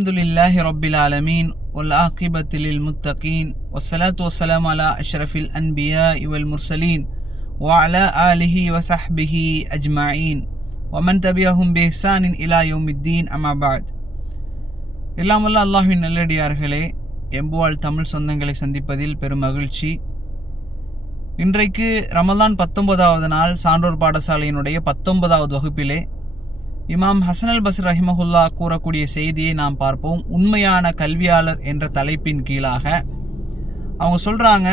الحمد لله رب العالمين والعاقبة للمتقين والصلاة والسلام على أشرف الأنبياء والمرسلين وعلى آله وصحبه أجمعين ومن تبعهم بإحسان إلى يوم الدين أما بعد எல்லாம் வல்ல அல்லாஹின் நல்லடியார்களே எம்புவாள் தமிழ் சொந்தங்களை சந்திப்பதில் பெரும் மகிழ்ச்சி இன்றைக்கு ரமலான் பத்தொன்பதாவது நாள் சான்றோர் பாடசாலையினுடைய பத்தொன்பதாவது வகுப்பிலே இமாம் ஹசன் அல் பஸ் ரஹிமஹுல்லா கூறக்கூடிய செய்தியை நாம் பார்ப்போம். உண்மையான கல்வியாளர் என்ற தலைப்பின் கீழாக. அவங்க சொல்கிறாங்க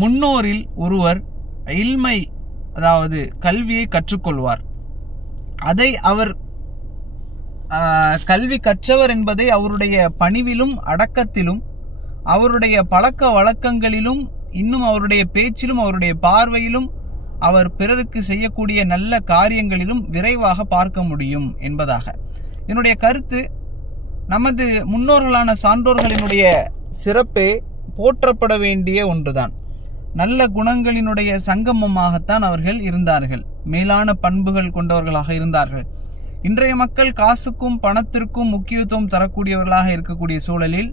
முன்னோரில் ஒருவர் இல்மை அதாவது கல்வியை கற்றுக்கொள்வார். அதை அவர் கல்வி கற்றவர் என்பதை அவருடைய பணிவிலும் அடக்கத்திலும் அவருடைய பழக்க வழக்கங்களிலும் இன்னும் அவருடைய பேச்சிலும் அவருடைய பார்வையிலும் அவர் பிறருக்கு செய்யக்கூடிய நல்ல காரியங்களிலும் விரைவாக பார்க்க முடியும் என்பதாக. என்னுடைய கருத்து நமது முன்னோர்களான சான்றோர்களினுடைய சிறப்பே போற்றப்பட வேண்டிய ஒன்றுதான். நல்ல குணங்களினுடைய சங்கமமாகத்தான் அவர்கள் இருந்தார்கள். மேலான பண்புகள் கொண்டவர்களாக இருந்தார்கள். இன்றைய மக்கள் காசுக்கும் பணத்திற்கும் முக்கியத்துவம் தரக்கூடியவர்களாக இருக்கக்கூடிய சூழலில்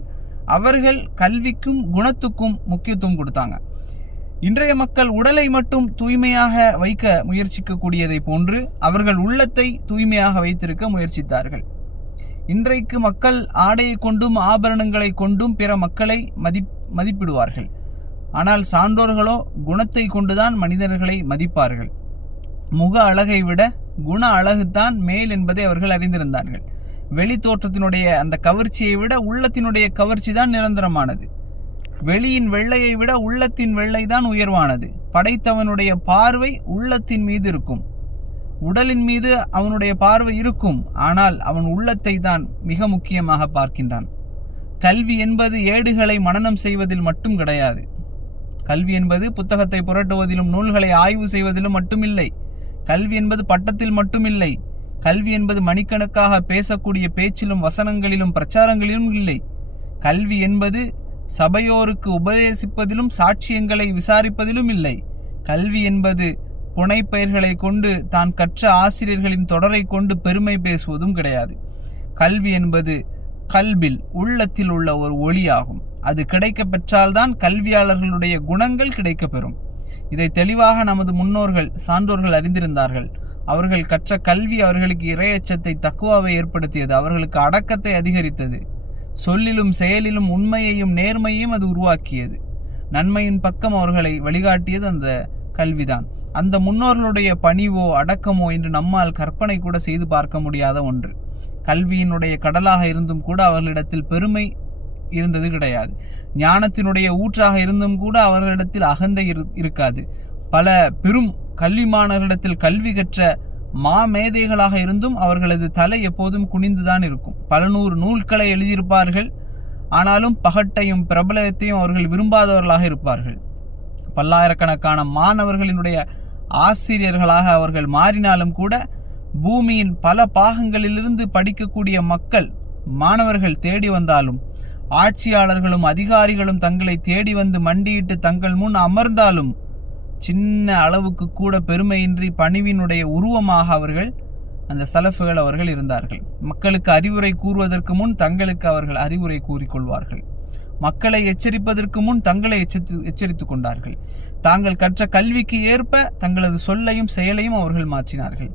அவர்கள் கல்விக்கும் குணத்துக்கும் முக்கியத்துவம் கொடுத்தாங்க. இன்றைய மக்கள் உடலை மட்டும் தூய்மையாக வைக்க முயற்சிக்கக்கூடியதை போன்று அவர்கள் உள்ளத்தை தூய்மையாக வைத்திருக்க முயற்சித்தார்கள். இன்றைக்கு மக்கள் ஆடையை கொண்டும் ஆபரணங்களை கொண்டும் பிற மக்களை மதி மதிப்பிடுவார்கள். ஆனால் சான்றோர்களோ குணத்தை கொண்டுதான் மனிதர்களை மதிப்பார்கள். முக அழகை விட குண அழகுதான் மேல் என்பதை அவர்கள் அறிந்திருந்தார்கள். வெளி தோற்றத்தினுடைய அந்த கவர்ச்சியை விட உள்ளத்தினுடைய கவர்ச்சி தான் நிரந்தரமானது. வெளியின் வெள்ளையை விட உள்ளத்தின் வெள்ளை தான் உயர்வானது. படைத்தவனுடைய பார்வை உள்ளத்தின் மீது இருக்கும். உடலின் மீது அவனுடைய பார்வை இருக்கும். ஆனால் அவன் உள்ளத்தை தான் மிக முக்கியமாக பார்க்கின்றான். கல்வி என்பது ஏடுகளை மனனம் செய்வதில் மட்டும் கிடையாது. கல்வி என்பது புத்தகத்தை புரட்டுவதிலும் நூல்களை ஆய்வு செய்வதிலும் மட்டுமில்லை. கல்வி என்பது பட்டத்தில் மட்டுமில்லை. கல்வி என்பது மணிக்கணக்காக பேசக்கூடிய பேச்சிலும் வசனங்களிலும் பிரச்சாரங்களிலும் இல்லை. கல்வி என்பது சபையோருக்கு உபதேசிப்பதிலும் சாட்சியங்களை விசாரிப்பதிலும் இல்லை. கல்வி என்பது புனைப்பெயர்களை கொண்டு தான் கற்ற ஆசிரியர்களின் தொடரை கொண்டு பெருமை பேசுவதும் கிடையாது. கல்வி என்பது கல்வில் உள்ளத்தில் உள்ள ஒரு ஒளியாகும். அது கிடைக்க பெற்றால்தான் கல்வியாளர்களுடைய குணங்கள் கிடைக்கப்பெறும் இதை தெளிவாக நமது முன்னோர்கள் சான்றோர்கள் அறிந்திருந்தார்கள். அவர்கள் கற்ற கல்வி அவர்களுக்கு இரையச்சத்தை தக்குவாவை ஏற்படுத்தியது அவர்களுக்கு அடக்கத்தை அதிகரித்தது. சொல்லிலும் செயலிலும் உண்மையையும் நேர்மையையும் அது உருவாக்கியது. நன்மையின் பக்கம் அவர்களை வழிகாட்டியது அந்த கல்விதான். அந்த முன்னோர்களுடைய பணிவோ அடக்கமோ என்று நம்மால் கற்பனை கூட செய்து பார்க்க முடியாத ஒன்று. கல்வியினுடைய கடலாக இருந்தும் கூட அவர்களிடத்தில் பெருமை இருந்தது கிடையாது. ஞானத்தினுடைய ஊற்றாக இருந்தும் கூட அவர்களிடத்தில் அகந்தை இரு- இருக்காது. பல பெரும் கல்விமானர்களிடத்தில் கல்வி கற்ற மாமேதைகளாக இருந்தும் அவர்களது தலை எப்போதும் குனிந்துதான் இருக்கும். பல நூறு நூல்களை எழுதியிருப்பார்கள். ஆனாலும் பகட்டையும் பிரபலத்தையும் அவர்கள் விரும்பாதவர்களாக இருப்பார்கள். பல்லாயிரக்கணக்கான மாணவர்களினுடைய ஆசிரியர்களாக அவர்கள் மாறினாலும் கூட பூமியின் பல பாகங்களிலிருந்து படிக்கக்கூடிய மக்கள் மாணவர்கள் தேடி வந்தாலும் ஆட்சியாளர்களும் அதிகாரிகளும் தங்களை தேடி வந்து மண்டியிட்டு தங்கள் முன் அமர்ந்தாலும் சின்ன அளவுக்கு கூட பெருமையின்றி பணிவினுடைய உருவமாக அவர்கள் அந்த சலஃபுகள் அவர்கள் இருந்தார்கள். மக்களுக்கு அறிவுரை கூறுவதற்கு முன் தங்களுக்கு அவர்கள் அறிவுரை கூறிக்கொள்வார்கள். மக்களை எச்சரிப்பதற்கு முன் தங்களை எச்சரித்து எச்சரித்துக் கொண்டார்கள். தாங்கள் கற்ற கல்விக்கு ஏற்ப தங்களது சொல்லையும் செயலையும் அவர்கள் மாற்றினார்கள்.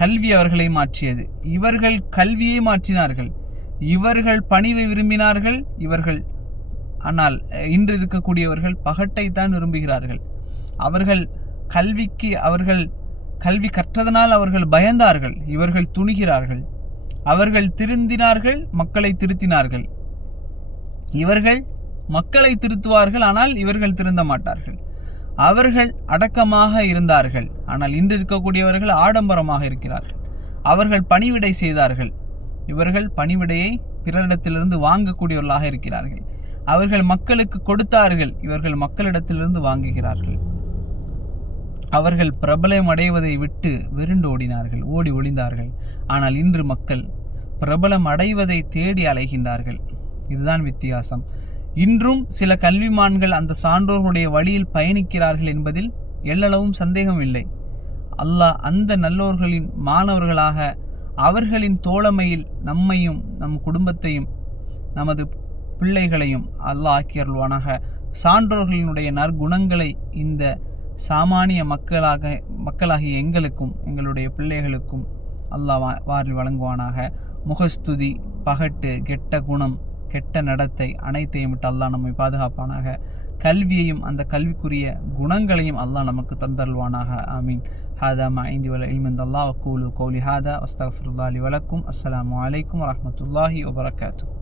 கல்வி அவர்களை மாற்றியது. இவர்கள் கல்வியை மாற்றினார்கள். இவர்கள் பணிவை விரும்பினார்கள். இவர்கள் ஆனால் இன்று இருக்கக்கூடியவர்கள் பகட்டை தான் விரும்புகிறார்கள். அவர்கள் கல்விக்கு அவர்கள் கல்வி கற்றதனால் அவர்கள் பயந்தார்கள். இவர்கள் துணிகிறார்கள். அவர்கள் திருந்தினார்கள் மக்களை திருத்தினார்கள். இவர்கள் மக்களை திருத்துவார்கள் ஆனால் இவர்கள் திருந்த மாட்டார்கள். அவர்கள் அடக்கமாக இருந்தார்கள் ஆனால் இன்று இருக்கக்கூடியவர்கள் ஆடம்பரமாக இருக்கிறார்கள். அவர்கள் பணிவிடை செய்தார்கள். இவர்கள் பணிவிடையை பிறரிடத்திலிருந்து வாங்கக்கூடியவர்களாக இருக்கிறார்கள். அவர்கள் மக்களுக்கு கொடுத்தார்கள் இவர்கள் மக்களிடத்திலிருந்து வாங்குகிறார்கள். அவர்கள் பிரபலம் அடைவதை விட்டு விருண்டு ஓடினார்கள் ஓடி ஒளிந்தார்கள். ஆனால் இன்று மக்கள் பிரபலம் அடைவதை தேடி அலைகின்றார்கள். இதுதான் வித்தியாசம். இன்றும் சில கல்விமான்கள் அந்த சான்றோர்களுடைய வழியில் பயணிக்கிறார்கள் என்பதில் எல்லளவும் சந்தேகம் இல்லை அல்லாஹ் அந்த நல்லோர்களின் மாணவர்களாக அவர்களின் தோழமையில் நம்மையும் நம் குடும்பத்தையும் நமது பிள்ளைகளையும் அல்லாஹ் ஆக்கியருள்வானாக சான்றோர்களினுடைய நற்குணங்களை இந்த சாமானிய மக்களாக மக்களாகிய எங்களுக்கும் எங்களுடைய பிள்ளைகளுக்கும் அல்லாஹ் வா- வாரில் வழங்குவானாக. முகஸ்துதி பகட்டு கெட்ட குணம் கெட்ட நடத்தை அனைத்தையும் விட்டு அல்லாஹ் நம்மை பாதுகாப்பானாக. கல்வியையும் அந்த கல்விக்குரிய குணங்களையும் அல்லாஹ் நமக்கு தந்தருள்வானாக. ஆமீன். ஹாதா மா வல இல்மின் அல்லாஹ் கூலு கௌலி ஹாதா. அஸ்தஃபிருல்லாஹி வலக்கும். அஸ்லாம் அலைக்கும் வரமத்துல்லாஹி வபரகாத்தூ